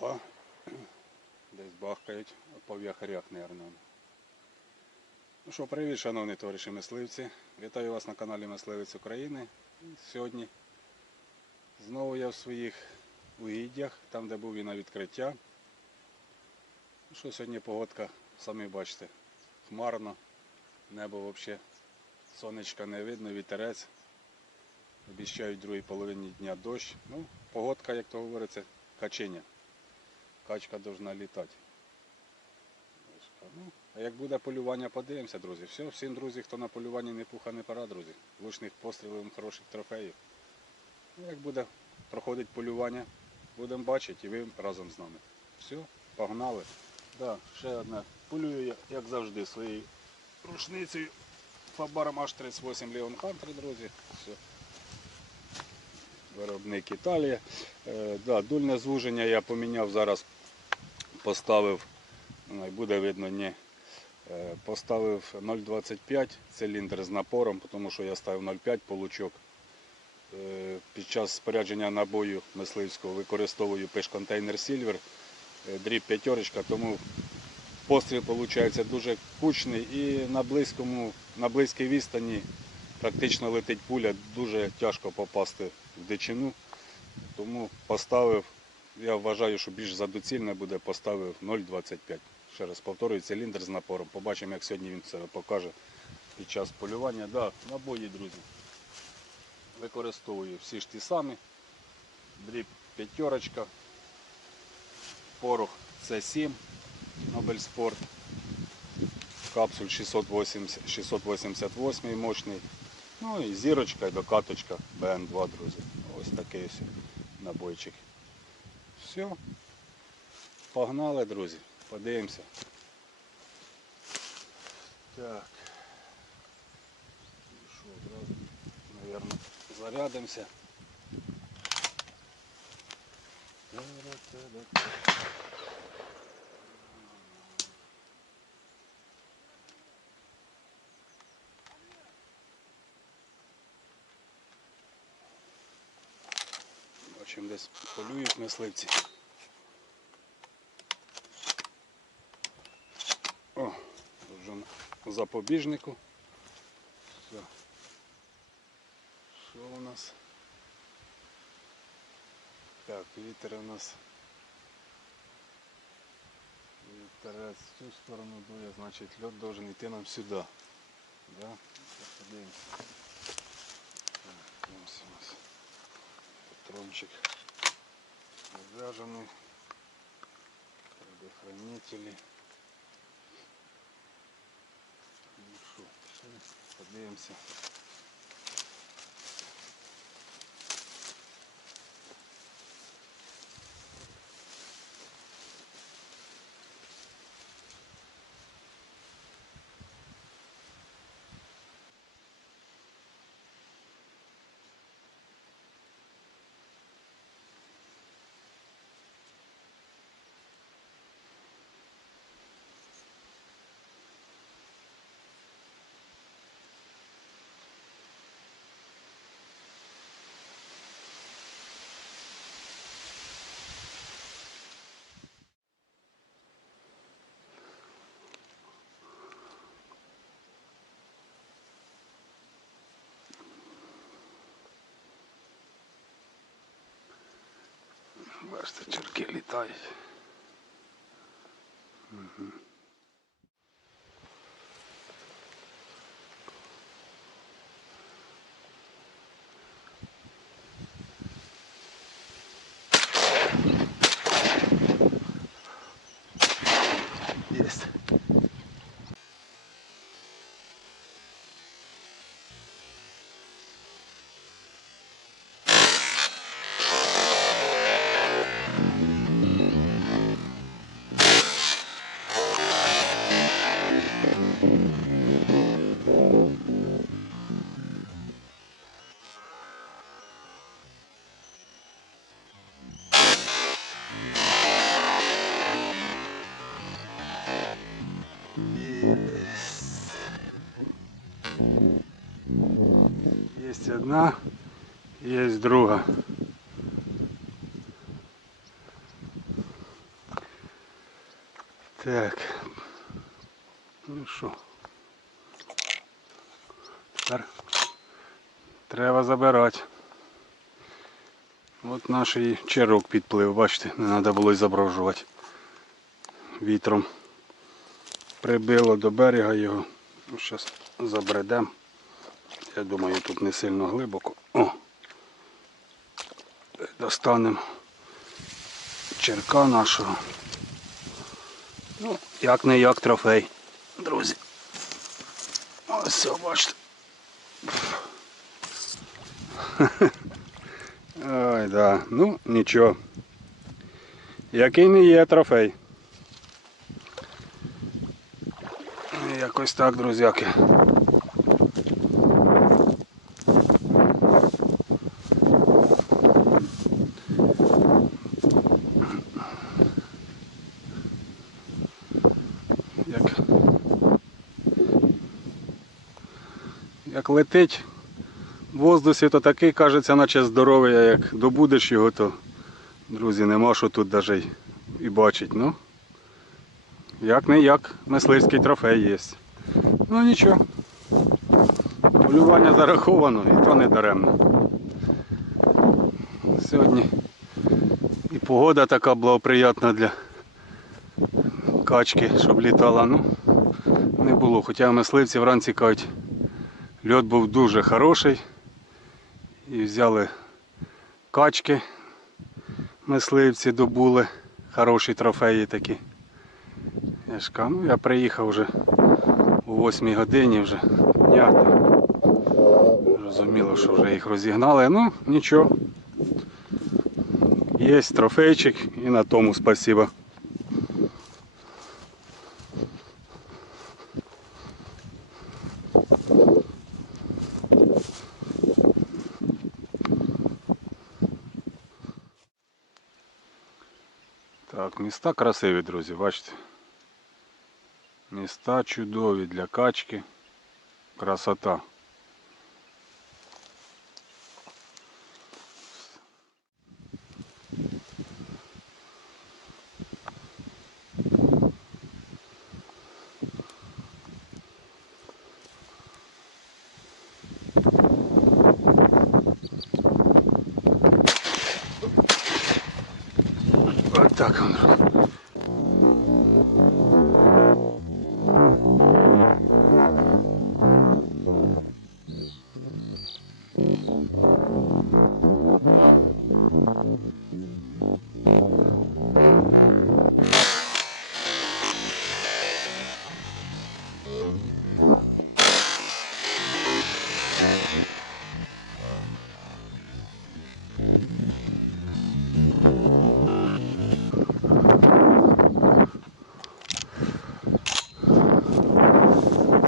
О, десь бахкають по в'яхарях, мабуть. Ну що, привіт, шановні товариші мисливці. Вітаю вас на каналі Мисливець України. Сьогодні знову я в своїх угіддях, там де був і на відкриття. Ну що сьогодні погодка, самі бачите, хмарно, небо взагалі, сонечка не видно, вітерець. Обіщають в другій половині дня дощ. Ну, погодка, як то говориться, качення. Качка повинна літати. Ну, а як буде полювання, подивимося, друзі. Все, всім друзі, хто на полюванні не пуха, не пора, друзі. Влучних пострілів, хороших трофеїв. Ну, як буде проходить полювання, будемо бачити і ви разом з нами. Все, погнали. Да, ще одне. Полюю я, як завжди, своєю рушницею Фабаром H38 Leon Hunter, друзі. Все. Виробник Італія. Е, да, дульне звуження я поміняв зараз, поставив, ну, буде видно, ні. Е, Поставив 0,25 циліндр з напором, тому що я ставив 0,5 получок. Е, Під час спорядження набою мисливського використовую пеш-контейнер Silver, е, дріб п'ятерочка, тому постріл виходить дуже кучний і на, близькому, на близькій відстані практично летить пуля, дуже тяжко попасти в дичину. Тому поставив, я вважаю, що більш за доцільне буде, поставив 0,25. Ще раз повторюю, циліндр з напором. Побачимо, як сьогодні він себе покаже під час полювання. Да, набої, друзі. Використовую всі ж ті самі. Дріб п'ятерочка, порох С7, Нобель Спорт, капсуль 680, 688 мощний. Ну і зірочка і докаточка БН2, друзі. Ось такий ось набойчик. Все. Погнали, друзі. Подивимося. Так. Що, одразу, мабуть, зарядимося. Та-ра-та-ра-та. Бачимо, десь полюють мисливці. О, вже на запобіжнику. Все. Що у нас? Так, вітер у нас. Вітерець в цю сторону дує, значить льот должен йти нам сюди. Да? Зараз подивимося. Так, ось у нас патрончик заряжены предохранители. Ну поднимемся. Бачите, черки літають. Угу. Есть. Есть одна, есть друга. Так. Ну що? Тепер треба забирати. От наш і черок підплив, бачите, не треба було й заброжувати. Вітром прибило до берега його. Ну, Зараз забредемо. Я думаю, тут не сильно глибоко. О! Достанемо черка нашого. Ну, як не як трофей, друзі. Ось все, бачите. Ой, да. Ну, нічого. Який не є трофей. Якось так, друзяки. Як, як летить в воздусі, то такий кажеться, наче здоровий, а як добудеш його, то, друзі, нема що тут навіть і бачить. Ну, як не як, мисливський трофей є. Ну нічого. Полювання зараховано і то не даремно. Сьогодні і погода така благоприятна для качки, щоб літала. Ну, не було. Хоча мисливці вранці кажуть, льот був дуже хороший. І взяли качки. Мисливці добули. Хороші трофеї такі. Я ну я приїхав вже о 8 годині вже дня. то Зрозуміло, що вже їх розігнали. Ну, нічого. Є трофейчик і на тому спасибо. Міста красиві, друзі, бачите. Міста чудові для качки. Красота. Вот так он.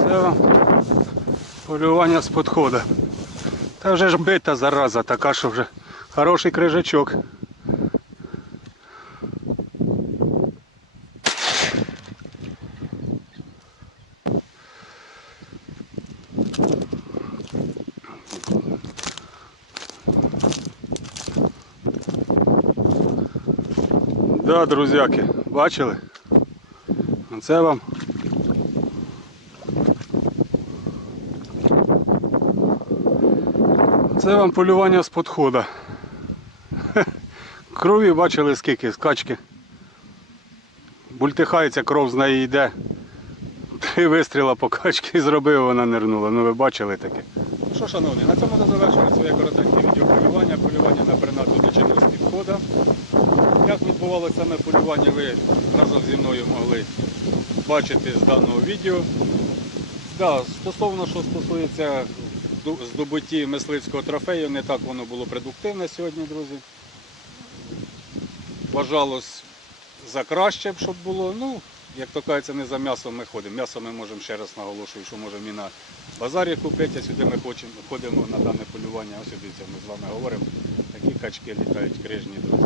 Це полювання з підходу. Та вже ж бита зараза, така, що вже хороший крижачок. Да, друзяки, бачили? Це вам Це вам полювання з підходу. Крові бачили скільки, скачки. Бультихається, кров з неї йде. Три вистріла по качці зробив, вона нирнула. Ну ви бачили таке. Що, шановні, на цьому завершуємо своє коротеньке відео полювання, полювання на пернату дичину з підходу. Як відбувалося саме полювання, ви разом зі мною могли бачити з даного відео. Да, стосовно, що стосується здобутті мисливського трофею, не так воно було продуктивне сьогодні, друзі. Бажалось за краще, щоб було. Ну, як то кажеться, не за м'ясом ми ходимо. М'ясо ми можемо ще раз наголошую, що можемо і на базарі купити, а сюди ми хочемо, ходимо на дане полювання. Ось дивіться, ми з вами говоримо. Такі качки літають крижні, друзі.